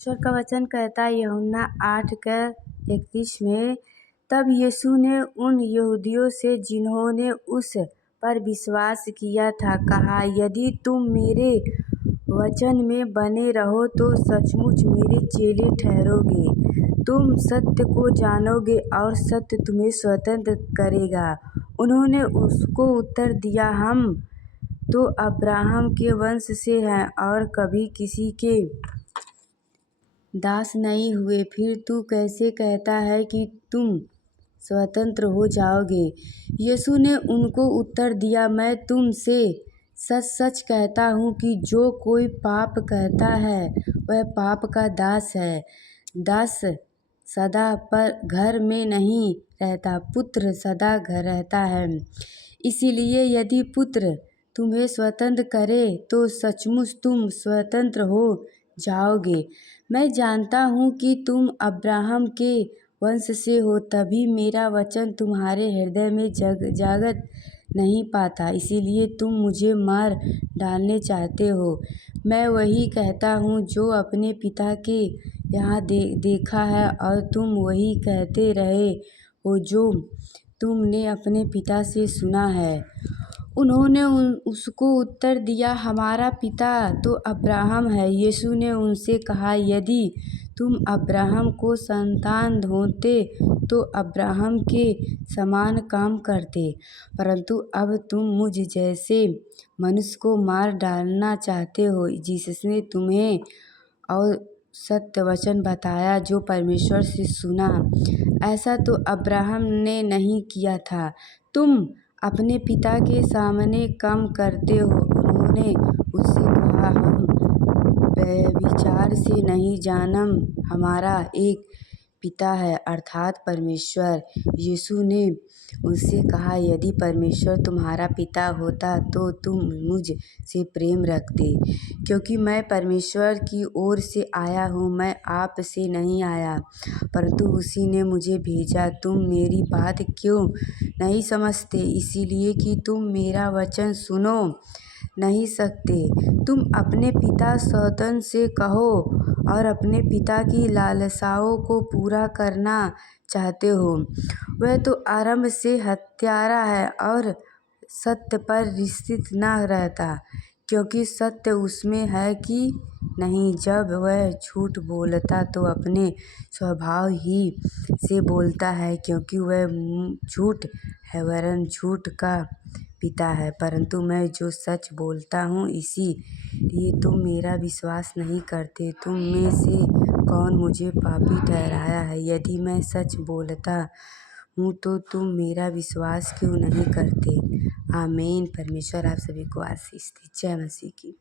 ईश्वर का वचन कहता है यूहन्ना 8:31 में, तब यीशु ने उन यहूदियों से जिन्होंने उस पर विश्वास किया था कहा, यदि तुम मेरे वचन में बने रहो तो सचमुच मेरे चेले ठहरोगे। तुम सत्य को जानोगे और सत्य तुम्हें स्वतंत्र करेगा। उन्होंने उसको उत्तर दिया, हम तो अब्राहम के वंश से हैं और कभी किसी के दास नहीं हुए। फिर तू कैसे कहता है कि तुम स्वतंत्र हो जाओगे? यीशु ने उनको उत्तर दिया, मैं तुमसे सच सच कहता हूँ कि जो कोई पाप करता है वह पाप का दास है। दास सदा पर घर में नहीं रहता, पुत्र सदा घर रहता है। इसीलिए यदि पुत्र तुम्हें स्वतंत्र करे तो सचमुच तुम स्वतंत्र हो जाओगे। मैं जानता हूँ कि तुम अब्राहम के वंश से हो, तभी मेरा वचन तुम्हारे हृदय में जागत नहीं पाता। इसीलिए तुम मुझे मार डालने चाहते हो। मैं वही कहता हूँ जो अपने पिता के यहाँ देखा है और तुम वही कहते रहे हो जो तुमने अपने पिता से सुना है। उन्होंने उसको उत्तर दिया, हमारा पिता तो अब्राहम है। यीशु ने उनसे कहा, यदि तुम अब्राहम को संतान होते तो अब्राहम के समान काम करते, परंतु अब तुम मुझ जैसे मनुष्य को मार डालना चाहते हो, जिसने तुम्हें और सत्य वचन बताया जो परमेश्वर से सुना। ऐसा तो अब्राहम ने नहीं किया था। तुम अपने पिता के सामने काम करते हो। उन्होंने उससे कहा, हम व्यभिचार से नहीं जानम, हमारा एक पिता है अर्थात परमेश्वर। यीशु ने उससे कहा, यदि परमेश्वर तुम्हारा पिता होता तो तुम मुझ से प्रेम रखते, क्योंकि मैं परमेश्वर की ओर से आया हूँ। मैं आप से नहीं आया, परंतु उसी ने मुझे भेजा। तुम मेरी बात क्यों नहीं समझते? इसीलिए कि तुम मेरा वचन सुनो नहीं सकते। तुम अपने पिता शैतान से कहो और अपने पिता की लालसाओं को पूरा करना चाहते हो। वह तो आरंभ से हत्यारा है और सत्य पर स्थित न रहता, क्योंकि सत्य उसमें है कि नहीं। जब वह झूठ बोलता तो अपने स्वभाव ही से बोलता है, क्योंकि वह झूठ है वरन झूठ का पिता है। परंतु मैं जो सच बोलता हूँ इसीलिए तुम मेरा विश्वास नहीं करते। तुम में से कौन मुझे पापी ठहराया है? यदि मैं सच बोलता हूँ तो तुम मेरा विश्वास क्यों नहीं करते? आमीन। परमेश्वर आप सभी को आशीष दे। जय मसीह की।